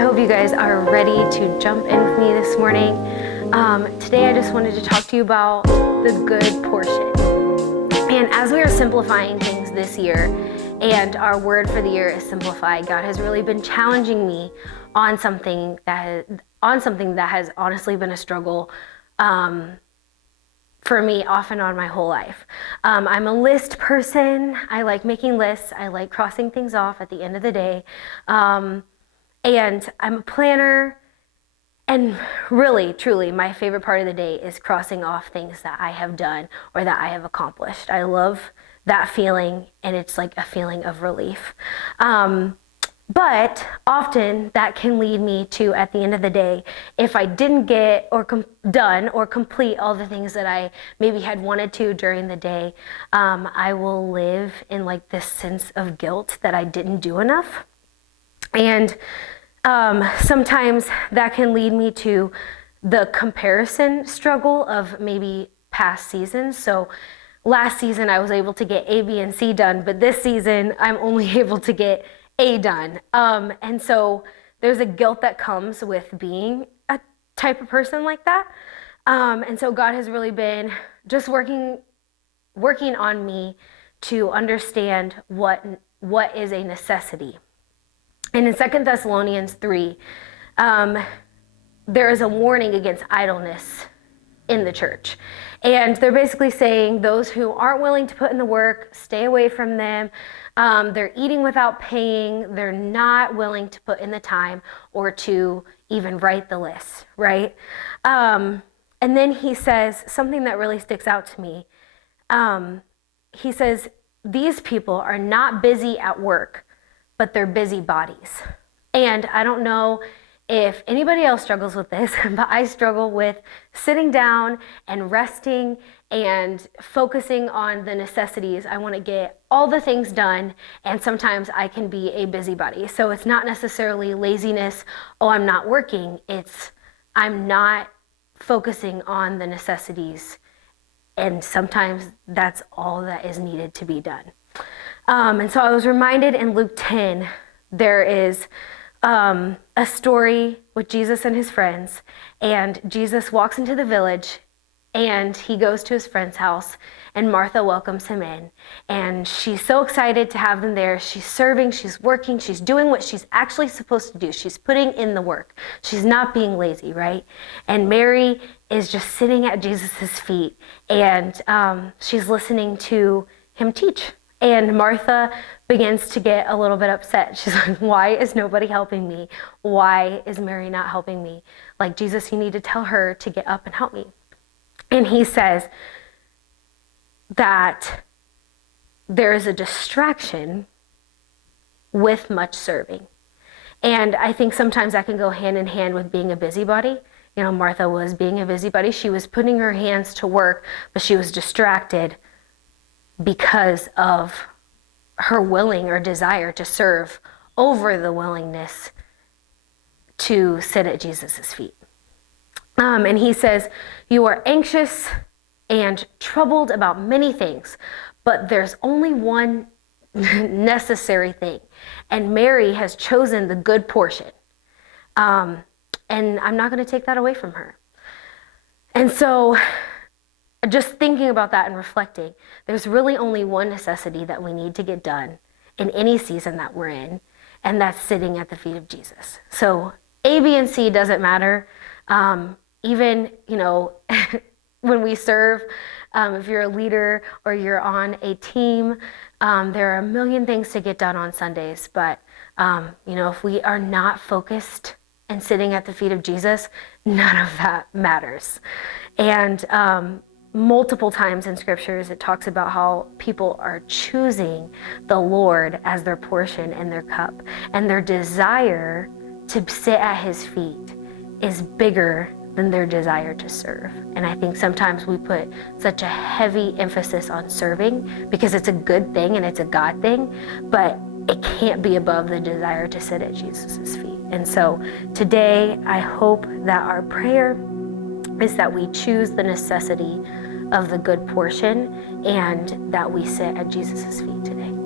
I hope you guys are ready to jump in with me this morning. Today I just wanted to talk to you about the good portion. And as we are simplifying things this year, and our word for the year is simplify, God has really been challenging me on something that has honestly been a struggle for me off and on my whole life. I'm a list person. I like making lists. I like crossing things off at the end of the day. And I'm a planner. And really, truly, my favorite part of the day is crossing off things that I have done or that I have accomplished. I love that feeling, and it's like a feeling of relief. But often that can lead me to, at the end of the day, if I didn't get or done or complete all the things that I maybe had wanted to during the day, I will live in like this sense of guilt that I didn't do enough. And sometimes that can lead me to the comparison struggle of maybe past seasons. So last season I was able to get A, B, and C done, but this season I'm only able to get A done. And so there's a guilt that comes with being a type of person like that. And so God has really been just working on me to understand what is a necessity. And in 2 Thessalonians 3, there is a warning against idleness in the church. And they're basically saying those who aren't willing to put in the work, stay away from them. They're eating without paying. They're not willing to put in the time or to even write the list, right? And then he says something that really sticks out to me. He says, these people are not busy at work, but they're busy bodies. And I don't know if anybody else struggles with this, but I struggle with sitting down and resting and focusing on the necessities. I want to get all the things done, and sometimes I can be a busybody. So it's not necessarily laziness, oh, I'm not working. It's I'm not focusing on the necessities, and sometimes that's all that is needed to be done. And so I was reminded in Luke 10, there is a story with Jesus and his friends, and Jesus walks into the village and he goes to his friend's house, and Martha welcomes him in, and she's so excited to have them there. She's serving, she's working, she's doing what she's actually supposed to do. She's putting in the work. She's not being lazy, right? And Mary is just sitting at Jesus's feet, and she's listening to him teach. And Martha begins to get a little bit upset. She's like, why is nobody helping me? Why is Mary not helping me? Like, Jesus, you need to tell her to get up and help me. And he says that there is a distraction with much serving. And I think sometimes that can go hand in hand with being a busybody. You know, Martha was being a busybody. She was putting her hands to work, but she was distracted because of her willing or desire to serve over the willingness to sit at Jesus's feet. And he says, you are anxious and troubled about many things, but there's only one necessary thing. And Mary has chosen the good portion. And I'm not going to take that away from her. And so just thinking about that and reflecting, there's really only one necessity that we need to get done in any season that we're in, and that's sitting at the feet of Jesus. So A, B, and C doesn't matter. Even, you know, when we serve, if you're a leader or you're on a team, there are a million things to get done on Sundays. But, you know, if we are not focused and sitting at the feet of Jesus, none of that matters. And multiple times in scriptures, it talks about how people are choosing the Lord as their portion and their cup, and their desire to sit at his feet is bigger than their desire to serve. And I think sometimes we put such a heavy emphasis on serving because it's a good thing and it's a God thing, but it can't be above the desire to sit at Jesus's feet. And so today, I hope that our prayer is that we choose the necessity of the good portion and that we sit at Jesus's feet today.